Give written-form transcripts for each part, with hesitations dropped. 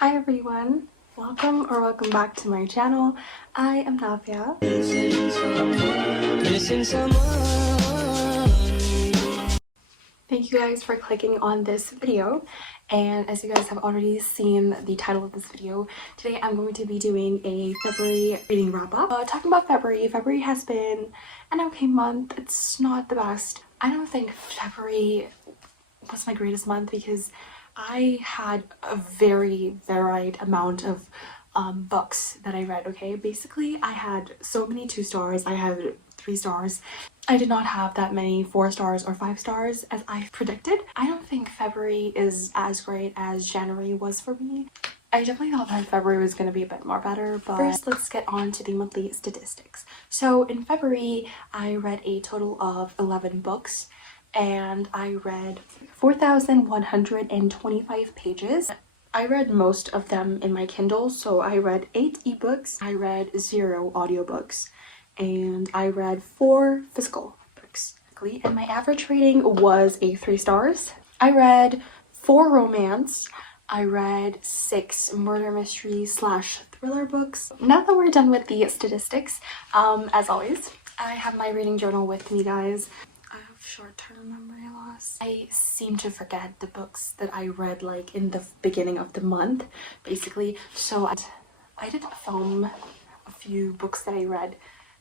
Hi everyone, welcome back to my channel. I am Navya. Thank you guys for clicking on this video, and as you guys have already seen the title of this video, today I'm going to be doing a February reading wrap-up. Talking about February has been an okay month. It's not the best. I don't think February was my greatest month because I had a very varied amount of books that I read. Okay, basically I had so many 2 stars, I had 3 stars. I did not have that many 4 stars or 5 stars as I predicted. I don't think February is as great as January was for me. I definitely thought that February was going to be a bit more better, but first let's get on to the monthly statistics. So in February I read a total of 11 books and I read 4,125 pages. I read most of them in my Kindle, so I read 8 ebooks, I read 0 audiobooks, and I read 4 physical books. And my average rating was a 3 stars. I read 4 romance, I read 6 murder mystery / thriller books. Now that we're done with the statistics, as always, I have my reading journal with me, guys. I have short-term memory loss. I seem to forget the books that I read like in the beginning of the month, basically. So I did film a few books that I read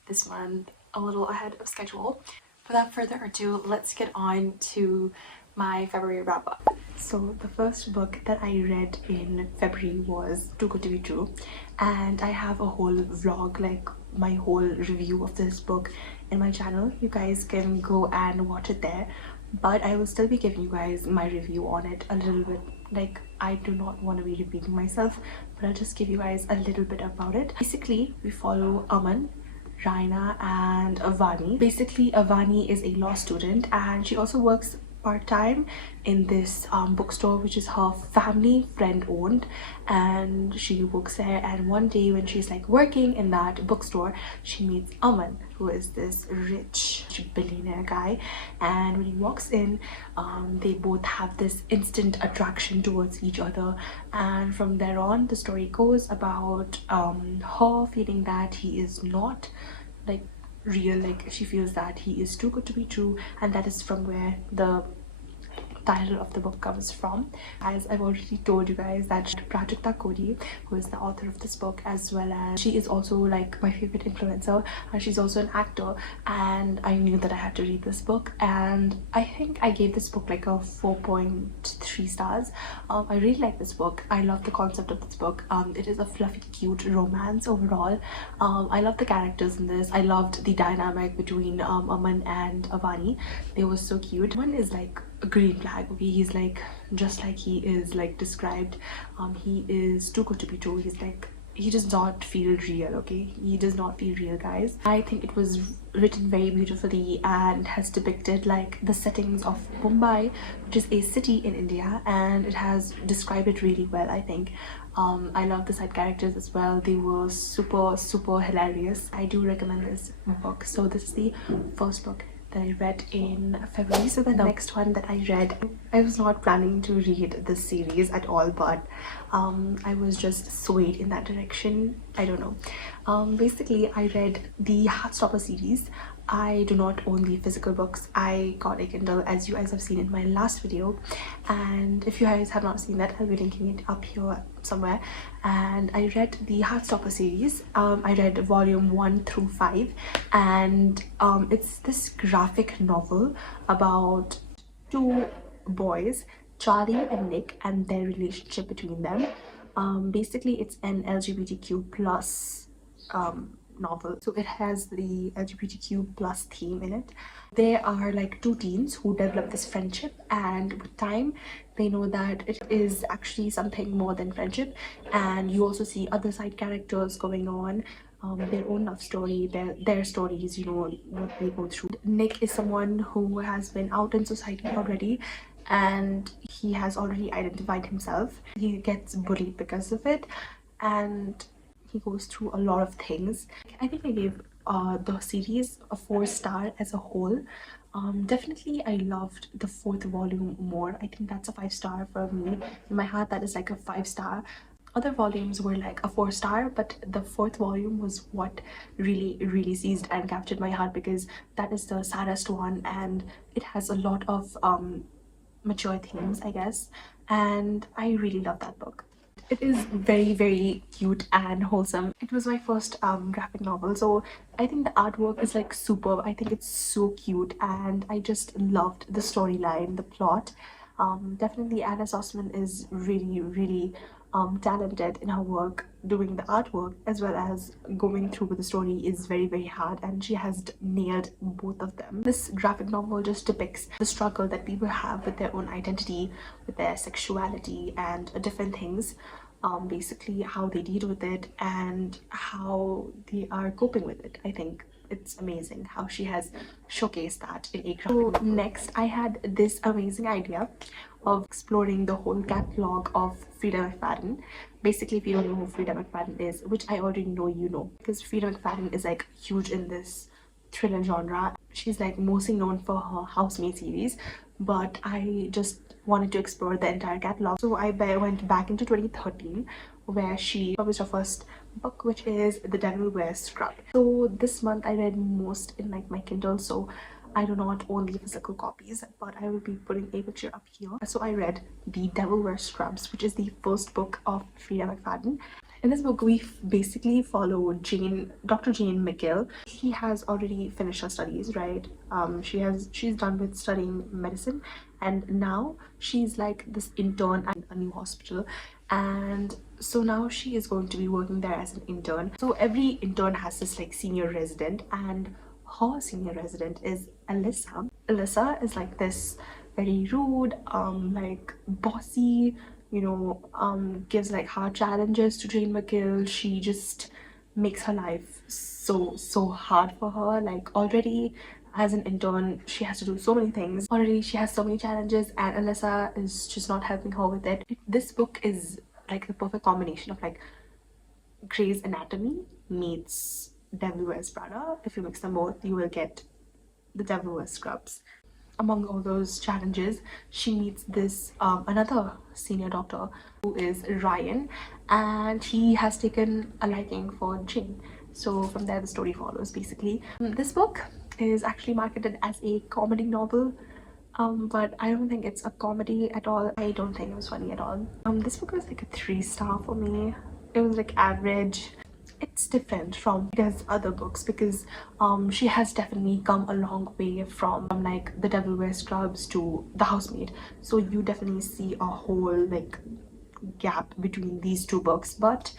this month a little ahead of schedule. Without further ado, let's get on to my February wrap-up. So the first book that I read in February was Too Good to Be True, and I have a whole vlog, like my whole review of this book in my channel. You guys can go and watch it there, but I will still be giving you guys my review on it a little bit. Like, I do not want to be repeating myself, but I'll just give you guys a little bit about it. Basically, we follow Aman, Raina and Avani. Basically, Avani is a law student and she also works part-time in this bookstore, which is her family friend owned, and she works there. And one day when she's like working in that bookstore, she meets Aman, who is this rich billionaire guy, and when he walks in, they both have this instant attraction towards each other, and from there on the story goes about her feeling that he is not like real, like she feels that he is too good to be true, and that is from where the title of the book comes from. As I've already told you guys that Prajakta Kodi, who is the author of this book, as well as she is also like my favorite influencer, and she's also an actor, and I knew that I had to read this book, and I think I gave this book like a 4.3 stars. I really like this book. I love the concept of this book. It is a fluffy, cute romance overall. I love the characters in this. I loved the dynamic between Aman and Avani. They were so cute. Aman is like a green flag, okay? He's like just like he is like described. He is too good to be true. He's like, he does not feel real, okay? He does not feel real, guys. I think it was written very beautifully and has depicted like the settings of Mumbai, which is a city in India, and it has described it really well, I think. I love the side characters as well. They were super hilarious. I do recommend this book. So this is the first book that I read in February. So the next one that I read, I was not planning to read this series at all, but I was just swayed in that direction. I don't know. Basically, I read the Heartstopper series. I do not own the physical books. I got a Kindle, as you guys have seen in my last video, and if you guys have not seen that, I'll be linking it up here somewhere. And I read the Heartstopper series. I read volume 1 through 5, and it's this graphic novel about 2 boys, Charlie and Nick, and their relationship between them. Basically, it's an LGBTQ plus novel, so it has the LGBTQ plus theme in it. There are like 2 teens who develop this friendship, and with time they know that it is actually something more than friendship, and you also see other side characters going on, their own love story, their stories, you know, what they go through. Nick is someone who has been out in society already, and he has already identified himself. He gets bullied because of it, and he goes through a lot of things. I think I gave the series a 4 star as a whole. Definitely I loved the 4th volume more. I think that's a 5 star for me. In my heart, that is like a 5 star. Other volumes were like a 4-star, but the fourth volume was what really seized and captured my heart, because that is the saddest one, and it has a lot of mature themes, I guess, and I really love that book. It is very cute and wholesome. It was my first graphic novel, so I think the artwork is like superb. I think it's so cute, and I just loved the storyline, the plot. Definitely Anna Sussman is really talented in her work. Doing the artwork as well as going through with the story is very hard, and she has nailed both of them. This graphic novel just depicts the struggle that people have with their own identity, with their sexuality and different things. Basically how they deal with it and how they are coping with it. I think it's amazing how she has showcased that in a graphic novel. Next, I had this amazing idea of exploring the whole catalog of Frida McFadden. Basically, if you don't know who Frida McFadden is, which I already know you know, because Frida McFadden is like huge in this thriller genre. She's like mostly known for her Housemaid series, but I just wanted to explore the entire catalog. So I went back into 2013, where she published her first book, which is The Devil Wears Scrub. So this month I read most in like my Kindle, so I do not own the physical copies, but I will be putting a picture up here. So I read The Devil Wears Scrubs, which is the first book of Frida McFadden. In this book, we basically follow Dr. Jane McGill. She has already finished her studies, right? She's done with studying medicine, and now she's like this intern at a new hospital, and so now she is going to be working there as an intern. So every intern has this like senior resident, and her senior resident is Alyssa. Alyssa is like this very rude, like bossy, gives like hard challenges to Jane McGill. She just makes her life so hard for her. Like already as an intern, she has to do so many things. Already she has so many challenges, and Alyssa is just not helping her with it. This book is like the perfect combination of like Grey's Anatomy meets Devil Wears Prada. If you mix them both, you will get The Devil Wears Scrubs. Among all those challenges, she meets this another senior doctor who is Ryan, and he has taken a liking for Jane. So from there the story follows basically. This book is actually marketed as a comedy novel, but I don't think it's a comedy at all. I don't think it was funny at all. This book was like a 3-star for me. It was like average. It's different from Frida's other books because she has definitely come a long way from like The Devil Wears Scrubs to The Housemaid. So you definitely see a whole like gap between these two books, but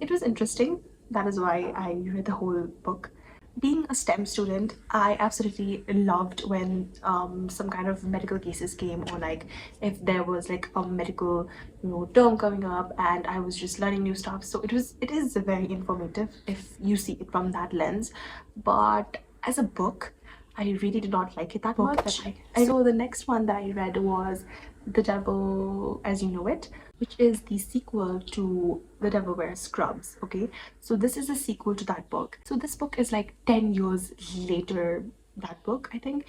it was interesting. That is why I read the whole book. Being a STEM student, I absolutely loved when some kind of medical cases came, or like if there was like a medical term coming up and I was just learning new stuff. So it is very informative if you see it from that lens, but as a book I really did not like it that much. So the next one that I read was The Devil As You Know It, which is the sequel to The Devil Wears Scrubs. Okay, so this is a sequel to that book. So this book is like 10 years later that book, I think.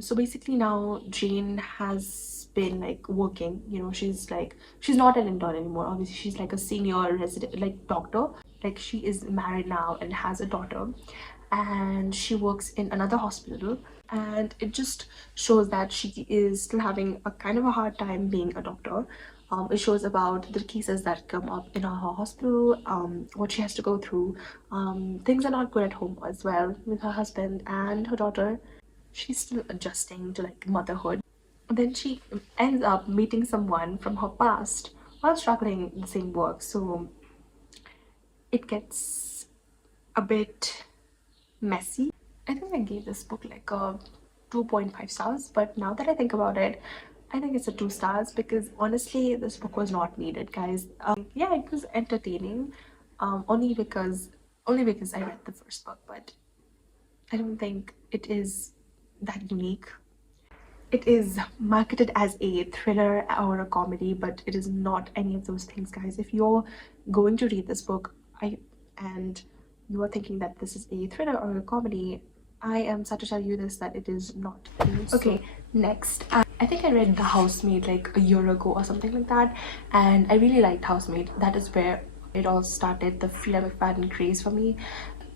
So basically now Jane has been like working, she's not an intern anymore. Obviously she's like a senior resident, like doctor. Like she is married now and has a daughter, and she works in another hospital, and it just shows that she is still having a kind of a hard time being a doctor. It shows about the cases that come up in her hospital, what she has to go through. Things are not good at home as well with her husband and her daughter. She's still adjusting to like motherhood. Then she ends up meeting someone from her past while struggling in the same work, so it gets a bit messy. I think I gave this book like a 2.5 stars, but now that I think about it, I think it's a 2 stars because honestly this book was not needed, guys. Yeah, it was entertaining, only because I read the first book, but I don't think it is that unique. It is marketed as a thriller or a comedy, but it is not any of those things, guys. If you're going to read this book and you are thinking that this is a thriller or a comedy, I am sad to tell you this, that it is not. Okay, next I think I read The Housemaid like a year ago or something like that, and I really liked Housemaid. That is where it all started, the Frida McFadden craze for me.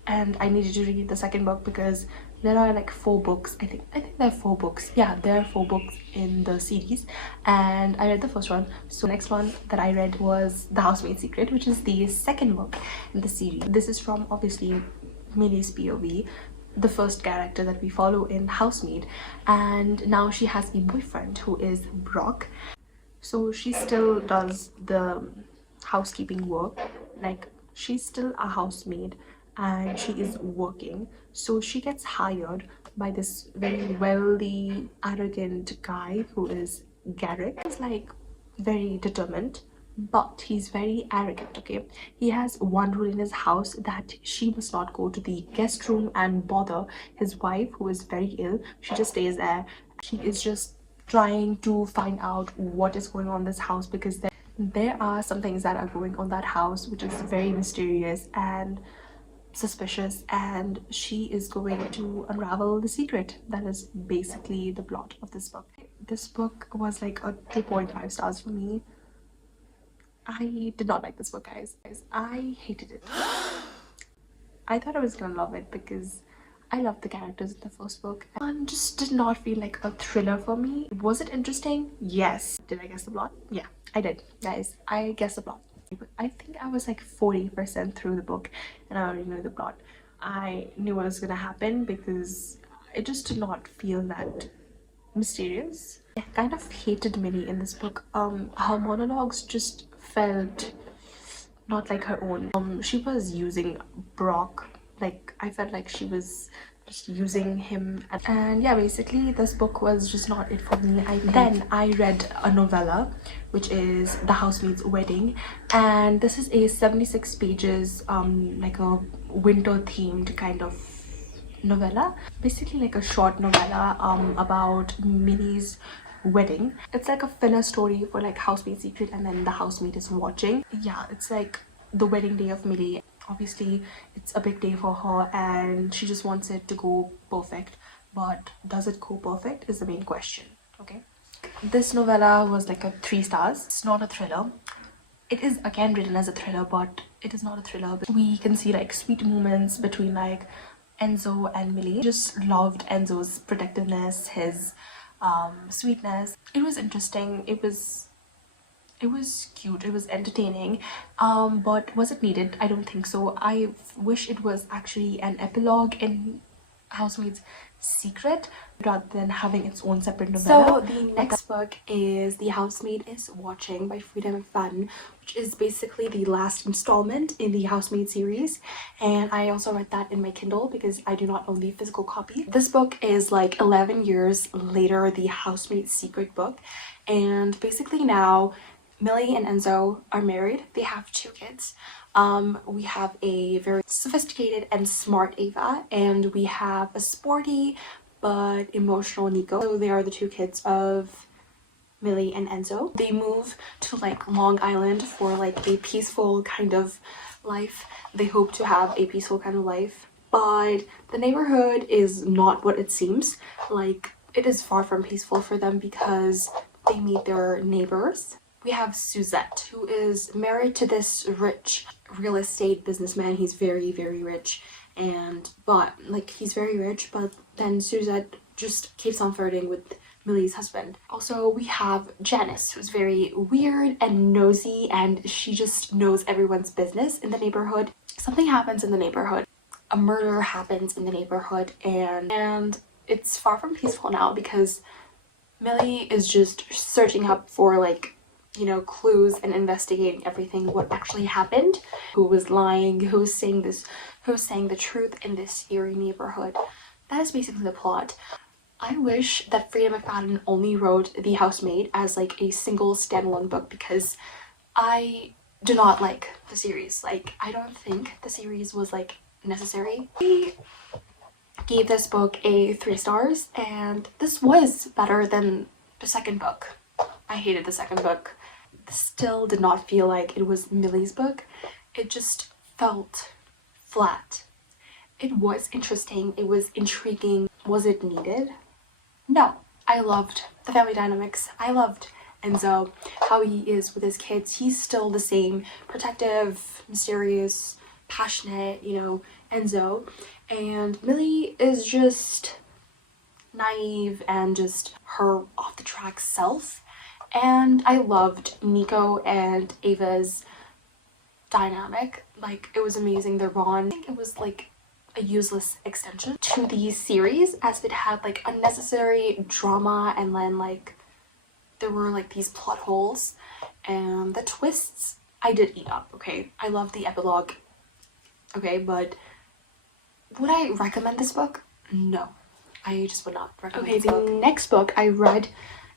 And I needed to read the second book because there are like 4 books. I think there are 4 books. Yeah, there are 4 books in the series, and I read the first one. So the next one that I read was The Housemaid's Secret, which is the second book in the series. This is from obviously Millie's POV, the first character that we follow in Housemaid, and now she has a boyfriend who is Brock. So she still does the housekeeping work, like she's still a housemaid and she is working. So she gets hired by this very wealthy, arrogant guy who is Garrick. He's like very determined, but he's very arrogant. Okay, he has one rule in his house, that she must not go to the guest room and bother his wife who is very ill. She just stays there. She is just trying to find out what is going on in this house, because there are some things that are going on that house which is very mysterious and suspicious, and she is going to unravel the secret. That is basically the plot of this book. This book was like a 2.5 stars for me. I did not like this book, guys. I hated it. I thought I was gonna love it because I loved the characters in the first book, and just did not feel like a thriller for me. Was it interesting? Yes. Did I guess the plot? Yeah, I did, guys. I guessed the plot. I think I was like 40% through the book and I already knew the plot. I knew what was gonna happen because it just did not feel that mysterious. I kind of hated Millie in this book. Her monologues just felt not like her own. She was using Brock, like I felt like she was just using him, and yeah, basically this book was just not it for me. Then I read a novella, which is The Housemaid's Wedding, and this is a 76 pages like a winter themed kind of novella, basically like a short novella about Millie's wedding. It's like a filler story for like Housemaid's Secret, and then the housemaid is watching. Yeah, it's like the wedding day of Millie. Obviously it's a big day for her and she just wants it to go perfect, but does it go perfect is the main question. Okay, this novella was like a 3 stars. It's not a thriller. It is again written as a thriller, but it is not a thriller. We can see like sweet moments between like Enzo and Millie. Just loved Enzo's protectiveness, his sweetness. It was interesting. It was cute, it was entertaining, but was it needed? I don't think so. I wish it was actually an epilogue in Housemaid's Secret rather than having its own separate novella. So the next book is The Housemaid is Watching by Frida McFadden, which is basically the last installment in the Housemaid series, and I also read that in my Kindle because I do not own the physical copy. This book is like 11 years later the Housemaid's Secret book, and basically now Millie and Enzo are married. They have 2 kids. We have a very sophisticated and smart Ava, and we have a sporty but emotional Nico. So they are the 2 kids of Millie and Enzo. They move to like Long Island for like a peaceful kind of life. They hope to have a peaceful kind of life, but the neighborhood is not what it seems. Like, it is far from peaceful for them because they meet their neighbors. We have Suzette, who is married to this rich real estate businessman. He's very, very rich, but he's very rich, but then Suzette just keeps on flirting with Millie's husband. Also, we have Janice, who's very weird and nosy, and she just knows everyone's business in the neighborhood. Something happens in the neighborhood. A murder happens in the neighborhood, and it's far from peaceful now because Millie is just searching up for clues and investigating everything, what actually happened, who was lying, who was saying the truth in this eerie neighborhood. That is basically the plot. I wish that Frida McFadden only wrote The Housemaid as like a single standalone book, because I do not like the series. I don't think the series was necessary. I gave this book a 3 stars, and this was better than the second book. I hated the second book. Still did not feel like it was Millie's book. It just felt flat. It was interesting, it was intriguing. Was it needed? No, I loved the family dynamics. I loved Enzo, how he is with his kids. He's still the same protective, mysterious, passionate, you know, Enzo. And Millie is just naive and just her off the track self. And I loved Nico and Ava's dynamic. Like, it was amazing, their bond. I think it was like a useless extension to the series, as it had like unnecessary drama, and then like there were like these plot holes and the twists I did eat up. Okay, I love the epilogue, okay, but would I recommend this book? No, I just would not recommend. Okay, the next book I read,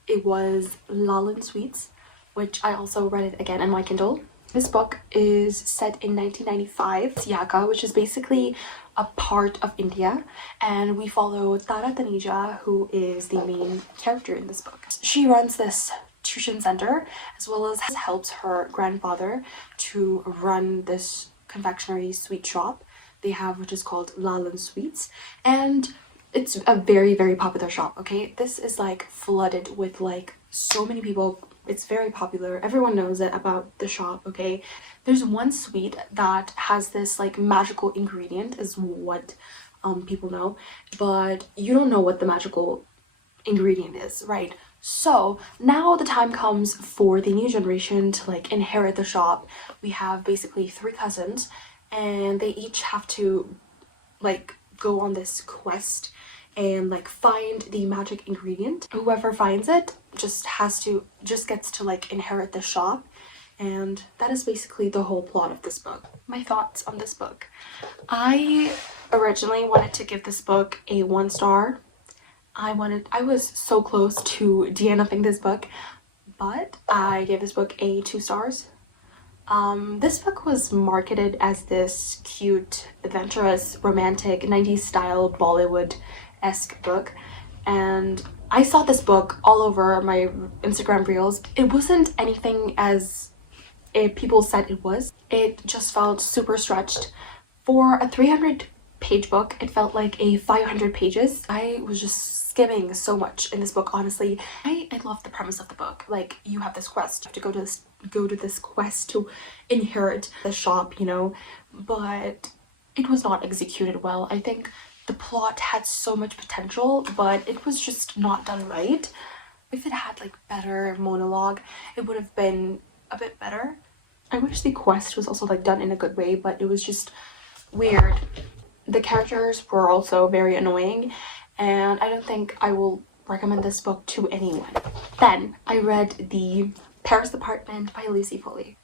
it was Lalan Sweets, which I also read it again in my Kindle. This book is set in 1995, Siaka, which is basically a part of India, and we follow Tara Taneja, who is the main character in this book. She runs this tuition center, as well as helps her grandfather to run this confectionery sweet shop they have, which is called Lalan Sweets, and it's a very, very popular shop. Okay, this is like flooded with like so many people. It's very popular. Everyone knows it about the shop. Okay, there's one sweet that has this like magical ingredient, is what people know, but you don't know what the magical ingredient is, right? So now the time comes for the new generation to like inherit the shop. We have basically 3 cousins, and they each have to like go on this quest and like find the magic ingredient. Whoever finds it just gets to like inherit the shop, and that is basically the whole plot of this book. My thoughts on this book: I originally wanted to give this book a 1 star. I was so close to DNFing this book, but I gave this book a 2 stars. This book was marketed as this cute, adventurous, romantic, 90s style Bollywood-esque book, and I saw this book all over my Instagram reels. It wasn't anything as people said it was. It just felt super stretched. For a 300-page book, it felt like a 500 pages. I was just skimming so much in this book, honestly. I love the premise of the book. Like, you have this quest, you have to go to this quest to inherit the shop, you know, but it was not executed well. I think the plot had so much potential, but it was just not done right. If it had like better monologue, it would have been a bit better. I wish the quest was also like done in a good way, but it was just weird. The characters were also very annoying, and I don't think I will recommend this book to anyone. Then I read The Paris Apartment by Lucy Foley.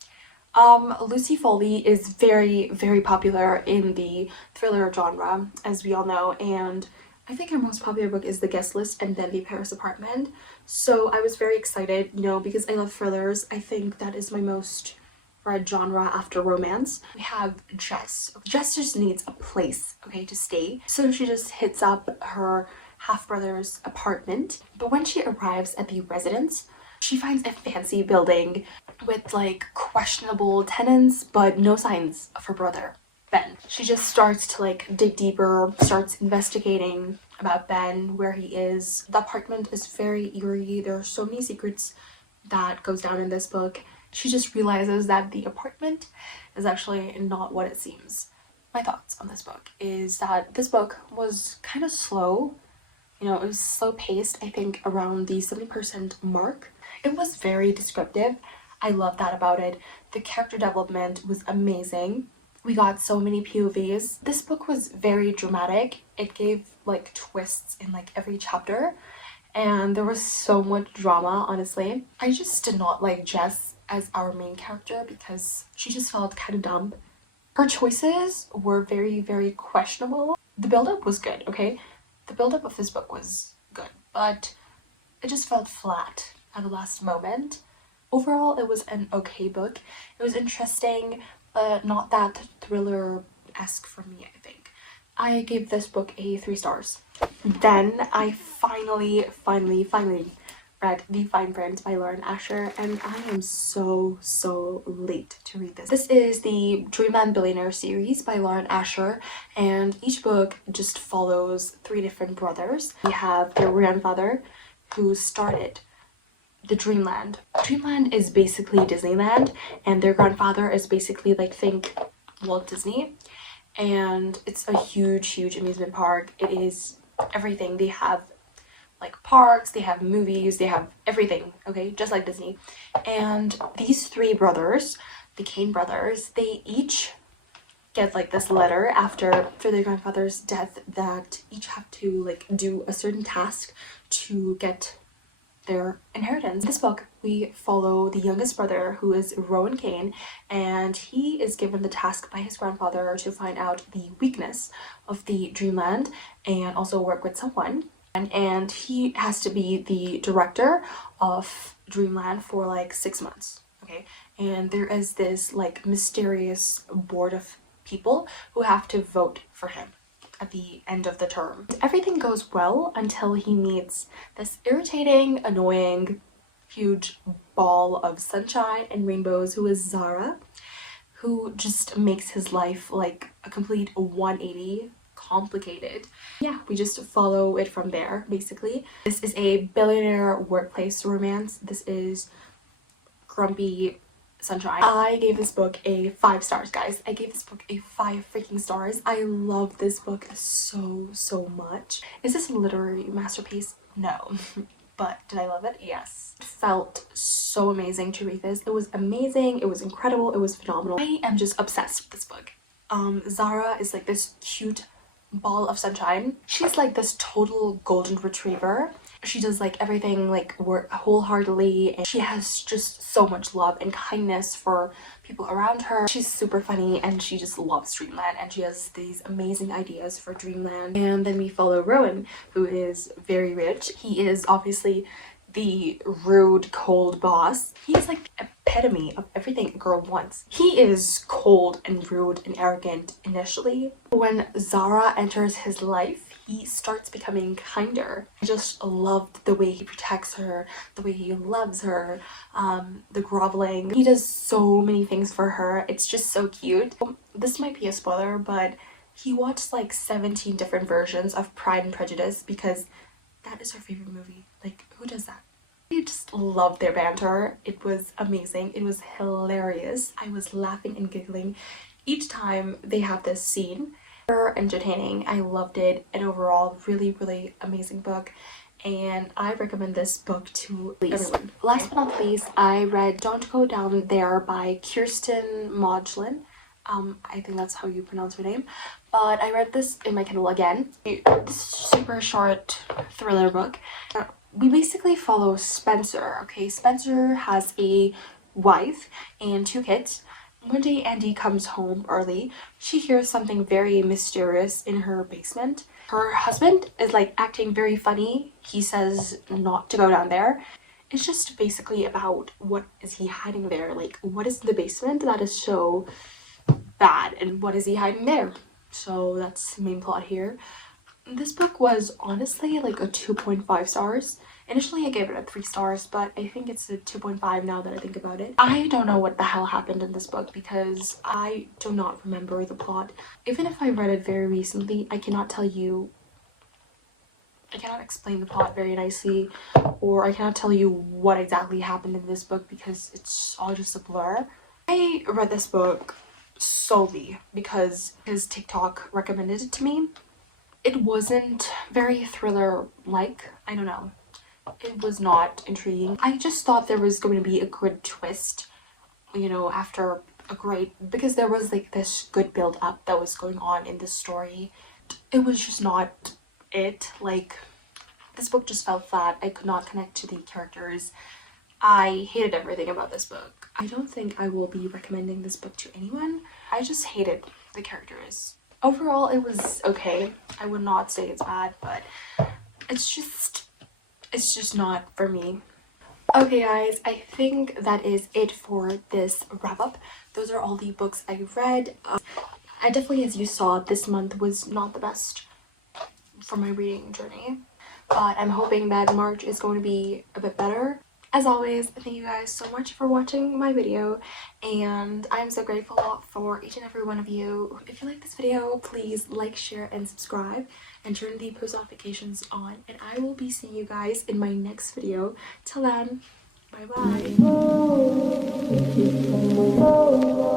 Lucy Foley is very, very popular in the thriller genre, as we all know, and I think her most popular book is The Guest List and then The Paris Apartment. So I was very excited, you know, because I love thrillers. I think that is my most read genre after romance. We have Jess. Jess just needs a place, okay, to stay. So she just hits up her half-brother's apartment. But when she arrives at the residence, she finds a fancy building with like questionable tenants, but no signs of her brother, Ben. She just starts to like dig deeper, starts investigating about Ben, where he is. The apartment is very eerie. There are so many secrets that goes down in this book. She just realizes that the apartment is actually not what it seems. My thoughts on this book is that this book was kind of slow. You know, it was slow paced, I think around the 70% mark. It was very descriptive. I love that about it. The character development was amazing. We got so many POVs. This book was very dramatic. It gave like twists in like every chapter, and there was so much drama, honestly. I just did not like Jess as our main character because she just felt kind of dumb. Her choices were very, very questionable. The build-up was good, okay? The build-up of this book was good, but it just felt flat at the last moment. Overall, it was an okay book. It was interesting, but not that thriller-esque for me, I think. I gave this book a 3 stars. Then I finally read The Fine Print by Lauren Asher, and I am so late to read this. This is the Dreamland Billionaire series by Lauren Asher, and each book just follows 3 different brothers. We have their grandfather, who started the Dreamland. Dreamland is basically Disneyland, and their grandfather is basically like, think Walt Disney, and it's a huge amusement park. It is everything. They have like parks, they have movies, they have everything, okay, just like Disney. And these three brothers, the Kane brothers, they each get like this letter after their grandfather's death that each have to like do a certain task to get their inheritance. In this book, we follow the youngest brother, who is Rowan Kane, and he is given the task by his grandfather to find out the weakness of the Dreamland and also work with someone. And he has to be the director of Dreamland for like 6 months, okay? And there is this like mysterious board of people who have to vote for him at the end of the term. Everything goes well until he meets this irritating, annoying, huge ball of sunshine and rainbows who is Zara, who just makes his life like a complete 180 complicated. Yeah, we just follow it from there, basically. This is a billionaire workplace romance. This is grumpy sunshine. I gave this book a 5 stars, guys. I gave this book a 5 freaking stars. I love this book so much. Is this a literary masterpiece? No. But did I love it? Yes. It felt so amazing to read this. It was amazing, it was incredible, it was phenomenal. I am just obsessed with this book. Zara is like this cute ball of sunshine. She's like this total golden retriever. She does like everything like work wholeheartedly, and she has just so much love and kindness for people around her. She's super funny, and she just loves Dreamland, and she has these amazing ideas for Dreamland. And then we follow Rowan, who is very rich. He is obviously the rude, cold boss. He's like the epitome of everything a girl wants. He is cold and rude and arrogant initially. When Zara enters his life, he starts becoming kinder. I just loved the way he protects her, the way he loves her, the groveling. He does so many things for her. It's just so cute. This might be a spoiler, but he watched like 17 different versions of Pride and Prejudice because that is her favorite movie. Like, who does that? I just loved their banter. It was amazing. It was hilarious. I was laughing and giggling each time they have this scene. Super entertaining. I loved it, and overall really amazing book, and I recommend this book to everyone. Last but not least, I read Don't Go Down There by Kirsten Modglin. I think that's how you pronounce her name, but I read this in my Kindle again. This super short thriller book. We basically follow Spencer, okay? Spencer has a wife and 2 kids. One day Andy comes home early. She hears something very mysterious in her basement. Her husband is like acting very funny. He says not to go down there. It's just basically about what is he hiding there, like what is in the basement that is so bad and what is he hiding there. So that's the main plot here. This book was honestly like a 2.5 stars. Initially I gave it a 3 stars, but I think it's a 2.5 now that I think about it. I don't know what the hell happened in this book because I do not remember the plot. Even if I read it very recently, I cannot explain the plot very nicely, or I cannot tell you what exactly happened in this book because it's all just a blur. I read this book solely because his TikTok recommended it to me. It wasn't very thriller-like. I don't know. It was not intriguing. I just thought there was going to be a good twist, you know, after a great, because there was like this good build up that was going on in this story. It was just not it. Like, this book just felt flat. I could not connect to the characters. I hated everything about this book. I don't think I will be recommending this book to anyone. I just hated the characters. Overall, it was okay. I would not say it's bad, but it's just not for me. Okay guys, I think that is it for this wrap up. Those are all the books I read. I definitely, as you saw, this month was not the best for my reading journey, but I'm hoping that March is going to be a bit better. As always, thank you guys so much for watching my video, and I'm so grateful for each and every one of you. If you like this video, please like, share, and subscribe, and turn the post notifications on, and I will be seeing you guys in my next video. Till then, bye bye.